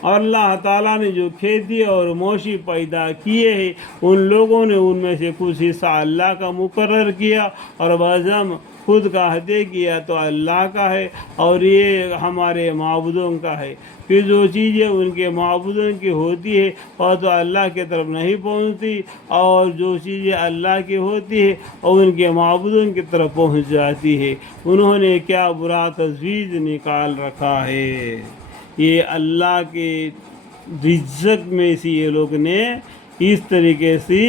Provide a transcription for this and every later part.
اور اللہ تعالیٰ نے جو کھیتی اور مویشی پیدا کیے ہیں ان لوگوں نے ان میں سے کچھ حصہ اللہ کا مقرر کیا اور بعضم خود کا عطیہ کیا تو اللہ کا ہے اور یہ ہمارے معبودوں کا ہے۔ پھر جو چیزیں ان کے معبودوں کی ہوتی ہے وہ تو اللہ کی طرف نہیں پہنچتی، اور جو چیزیں اللہ کی ہوتی ہے اور ان کے معبودوں کی طرف پہنچ جاتی ہے۔ انہوں نے کیا برا تجویز نکال رکھا ہے۔ یہ اللہ کے رزق میں سے یہ لوگ نے اس طریقے سے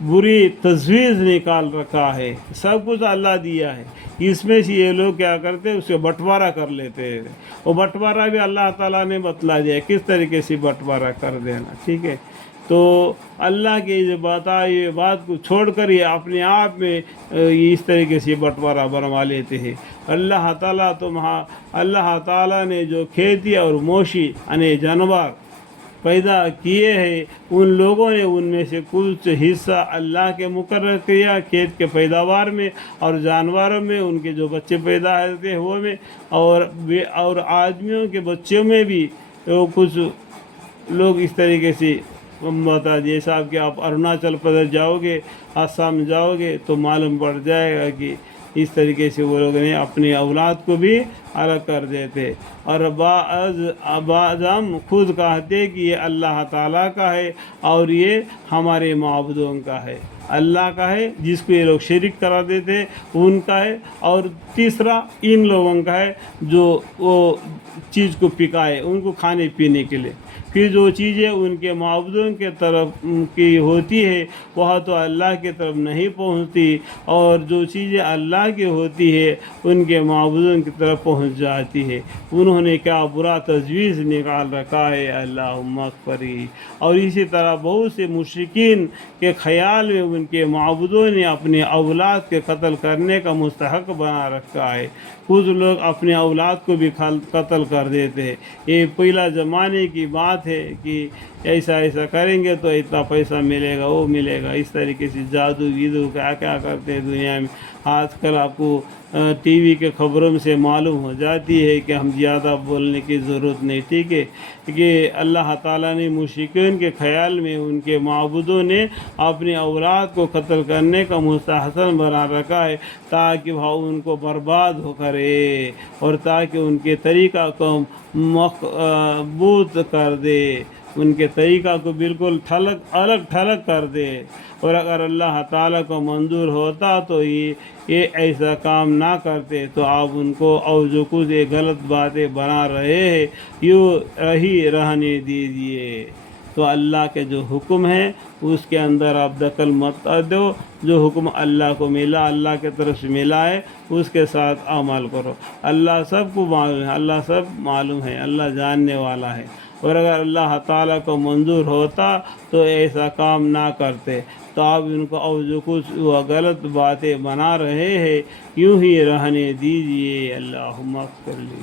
بری تجویز نکال رکھا ہے۔ سب کچھ اللہ دیا ہے، اس میں سے یہ لوگ کیا کرتے ہیں، اس سے بٹوارا کر لیتے ہیں۔ وہ بٹوارا بھی اللہ تعالیٰ نے بتلا دیا کس طریقے سے بٹوارا کر دینا، ٹھیک ہے۔ تو اللہ کے جو بتائی بات کو چھوڑ کر یہ اپنے آپ میں اس طریقے سے بٹوارا بنوا لیتے ہیں۔ اللہ تعالیٰ نے جو کھیتی اور مویشی یعنی جانور پیدا کیے ہیں ان لوگوں نے ان میں سے کچھ حصہ اللہ کے مقرر کیا کھیت کے پیداوار میں اور جانوروں میں، ان کے جو بچے پیدا ہوتے ہیں وہ میں، اور آدمیوں کے بچوں میں بھی کچھ لوگ اس طریقے سے بتا جیسا کہ آپ اروناچل پردیش جاؤ گے، آسام جاؤ گے تو معلوم پڑ جائے گا کہ اس طریقے سے وہ لوگ نے اپنی اولاد کو بھی الگ کر دیتے، اور بعض ہم خود کہتے کہ یہ اللہ تعالیٰ کا ہے اور یہ ہمارے معبودوں کا ہے۔ اللہ کا ہے جس کو یہ لوگ شریک کرا دیتے ان کا ہے، اور تیسرا ان لوگوں کا ہے جو وہ چیز کو پکائے ان کو کھانے پینے کے لیے۔ پھر جو چیزیں ان کے معبودوں کے طرف کی ہوتی ہے وہ تو اللہ کی طرف نہیں پہنچتی، اور جو چیزیں اللہ کی ہوتی ہے ان کے معبودوں کی طرف پہنچ جاتی ہے۔ انہوں نے کیا برا تجویز نکال رکھا ہے، اللہم اغفری۔ اور اسی طرح بہت سے مشرکین کے خیال میں ان کے معبودوں نے اپنے اولاد کے قتل کرنے کا مستحق بنا رکھا ہے۔ کچھ لوگ اپنے اولاد کو بھی قتل کر دیتے ہیں۔ یہ پہلا زمانے کی بات ہے کہ ایسا کریں گے تو اتنا پیسہ ملے گا، وہ ملے گا، اس طریقے سے جادو ویدو کیا کرتے ہیں دنیا میں۔ آج کل آپ کو ٹی وی کے خبروں سے معلوم ہو جاتی ہے کہ ہم زیادہ بولنے کی ضرورت نہیں، ٹھیک ہے، کہ اللہ تعالیٰ نے مشرکین کے خیال میں ان کے معبودوں نے اپنے اولاد کو قتل کرنے کا مستحسن بنا رکھا ہے تاکہ وہ ان کو برباد ہو کرے اور تاکہ ان کے طریقہ کو مقبوض کر دے، ان کے طریقہ کو بالکل الگ تھلگ کر دے۔ اور اگر اللہ تعالیٰ کو منظور ہوتا تو یہ ایسا کام نہ کرتے، تو آپ ان کو اور جو کچھ یہ غلط باتیں بنا رہے ہیں یوں ہی رہنے دیجیے۔ تو اللہ کے جو حکم ہے اس کے اندر آپ دخل مت دو، جو حکم اللہ کو ملا، اللہ کے طرف سے ملا ہے اس کے ساتھ عمل کرو۔ اللہ سب کو معلوم ہے، اللہ سب معلوم ہے، اللہ جاننے والا ہے۔ اور اگر اللہ تعالیٰ کو منظور ہوتا تو ایسا کام نہ کرتے، تو آپ ان کو اور جو کچھ وہ غلط باتیں بنا رہے ہیں یوں ہی رہنے دیجیے۔ اللہم اغفر لی۔